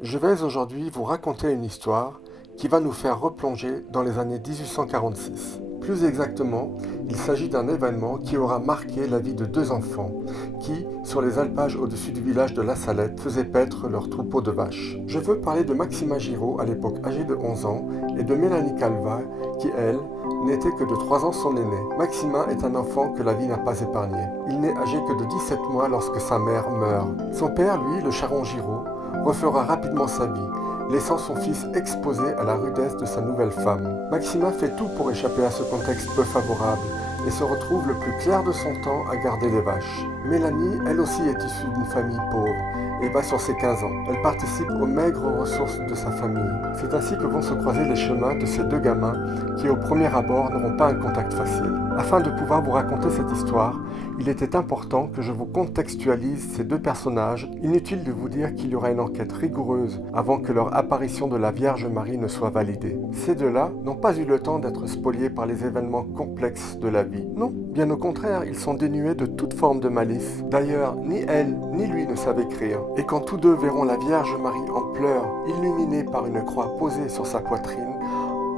Je vais aujourd'hui vous raconter une histoire qui va nous faire replonger dans les années 1846. Plus exactement, il s'agit d'un événement qui aura marqué la vie de deux enfants qui, sur les alpages au-dessus du village de La Salette, faisaient paître leur troupeau de vaches. Je veux parler de Maxima Giraud, à l'époque âgée de 11 ans, et de Mélanie Calva, qui, elle, n'était que de 3 ans son aîné. Maxima est un enfant que la vie n'a pas épargné. Il n'est âgé que de 17 mois lorsque sa mère meurt. Son père, lui, le Charron Giraud, refera rapidement sa vie, laissant son fils exposé à la rudesse de sa nouvelle femme. Maxima fait tout pour échapper à ce contexte peu favorable et se retrouve le plus clair de son temps à garder les vaches. Mélanie, elle aussi, est issue d'une famille pauvre et va sur ses 15 ans. Elle participe aux maigres ressources de sa famille. C'est ainsi que vont se croiser les chemins de ces deux gamins qui, au premier abord, n'auront pas un contact facile. Afin de pouvoir vous raconter cette histoire, il était important que je vous contextualise ces deux personnages. Inutile de vous dire qu'il y aura une enquête rigoureuse avant que leur apparition de la Vierge Marie ne soit validée. Ces deux-là n'ont pas eu le temps d'être spoliés par les événements complexes de la vie. Non, bien au contraire, ils sont dénués de toute forme de malice. D'ailleurs, ni elle ni lui ne savent écrire. Et quand tous deux verront la Vierge Marie en pleurs, illuminée par une croix posée sur sa poitrine,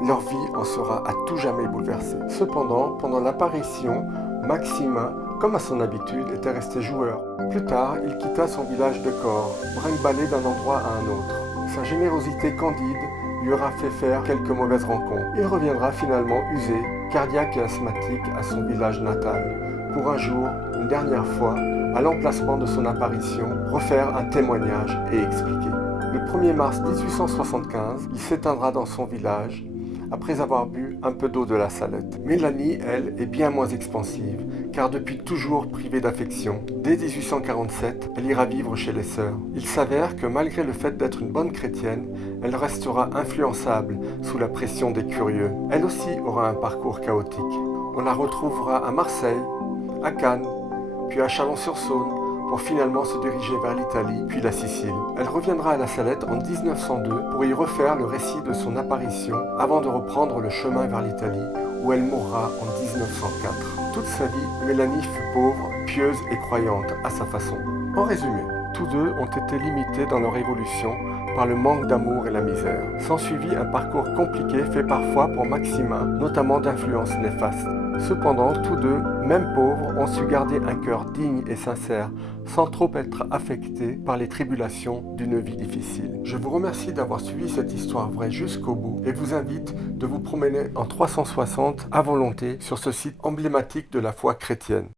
leur vie en sera à tout jamais bouleversée. Cependant, pendant l'apparition, Maxima, comme à son habitude, était resté joueur. Plus tard, il quitta son village de corps, brinque-ballé d'un endroit à un autre. Sa générosité candide lui aura fait faire quelques mauvaises rencontres. Il reviendra finalement usé, cardiaque et asthmatique à son village natal, pour un jour, une dernière fois, à l'emplacement de son apparition, refaire un témoignage et expliquer. Le 1er mars 1875, il s'éteindra dans son village, après avoir bu un peu d'eau de la Salette. Mélanie, elle, est bien moins expansive, car depuis toujours privée d'affection. Dès 1847, elle ira vivre chez les sœurs. Il s'avère que malgré le fait d'être une bonne chrétienne, elle restera influençable sous la pression des curieux. Elle aussi aura un parcours chaotique. On la retrouvera à Marseille, à Cannes, puis à Chalon-sur-Saône, pour finalement se diriger vers l'Italie, puis la Sicile. Elle reviendra à La Salette en 1902 pour y refaire le récit de son apparition avant de reprendre le chemin vers l'Italie, où elle mourra en 1904. Toute sa vie, Mélanie fut pauvre, pieuse et croyante à sa façon. En résumé, tous deux ont été limités dans leur évolution par le manque d'amour et la misère. S'ensuivit un parcours compliqué fait parfois pour Maxima, notamment d'influences néfastes. Cependant, tous deux, même pauvres, ont su garder un cœur digne et sincère, sans trop être affectés par les tribulations d'une vie difficile. Je vous remercie d'avoir suivi cette histoire vraie jusqu'au bout et vous invite de vous promener en 360 à volonté sur ce site emblématique de la foi chrétienne.